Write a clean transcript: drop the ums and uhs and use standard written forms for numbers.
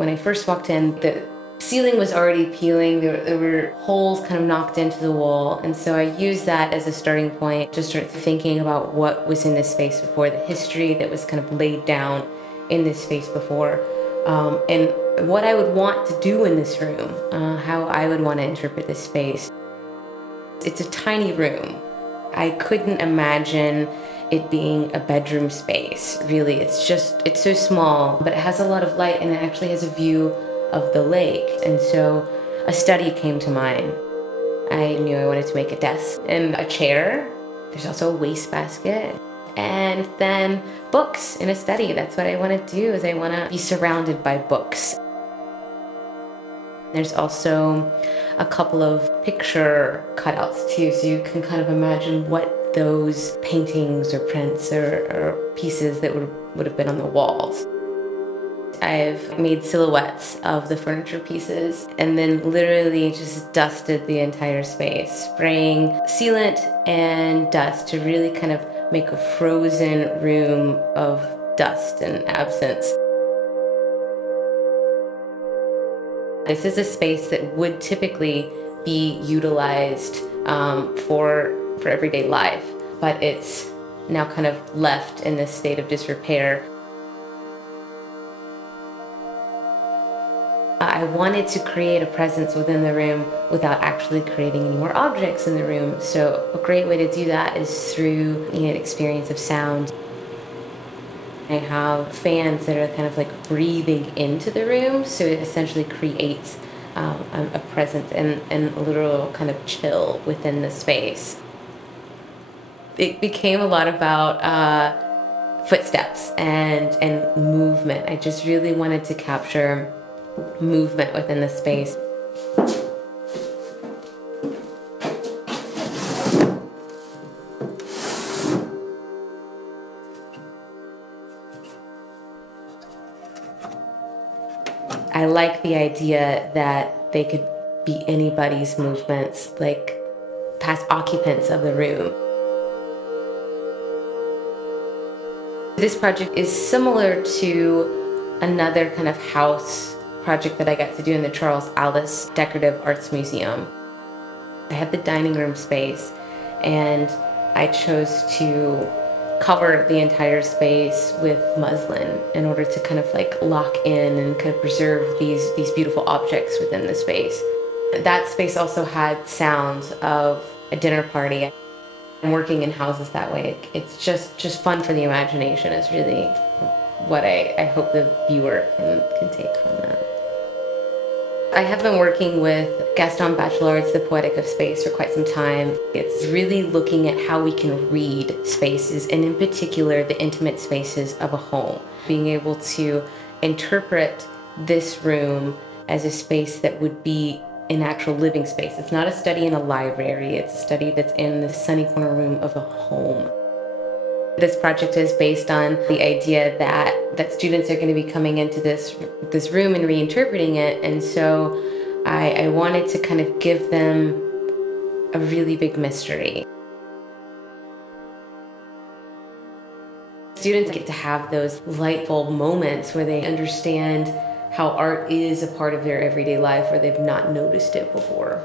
When I first walked in, the ceiling was already peeling. There were holes kind of knocked into the wall. And so I used that as a starting point to start thinking about what was in this space before, the history that was kind of laid down in this space before, and what I would want to do in this room, how I would want to interpret this space. It's a tiny room. I couldn't imagine it being a bedroom space, really. It's so small, but it has a lot of light and it actually has a view of the lake. And so a study came to mind. I knew I wanted to make a desk and a chair. There's also a wastebasket. And then books in a study. That's what I want to do, is I want to be surrounded by books. There's also a couple of picture cutouts too, so you can kind of imagine what those paintings or prints or pieces that would have been on the walls. I've made silhouettes of the furniture pieces and then literally just dusted the entire space, spraying sealant and dust to really kind of make a frozen room of dust and absence. This is a space that would typically be utilized for everyday life, but it's now kind of left in this state of disrepair. I wanted to create a presence within the room without actually creating any more objects in the room. So a great way to do that is through an experience of sound. I have fans that are kind of like breathing into the room, so it essentially creates a presence and a literal kind of chill within the space. It became a lot about footsteps and movement. I just really wanted to capture movement within the space. I like the idea that they could be anybody's movements, like past occupants of the room. This project is similar to another kind of house project that I got to do in the Charles Alice Decorative Arts Museum. I had the dining room space and I chose to cover the entire space with muslin in order to kind of like lock in and kind of preserve these beautiful objects within the space. That space also had sounds of a dinner party. And working in houses that way, it's just fun for the imagination is really what I hope the viewer can take from that. I have been working with Gaston Bachelard's The Poetic of Space for quite some time. It's really looking at how we can read spaces, and in particular the intimate spaces of a home. Being able to interpret this room as a space that would be an actual living space. It's not a study in a library, it's a study that's in the sunny corner room of a home. This project is based on the idea that students are going to be coming into this room and reinterpreting it, and so I wanted to kind of give them a really big mystery. Students get to have those light bulb moments where they understand how art is a part of their everyday life where they've not noticed it before.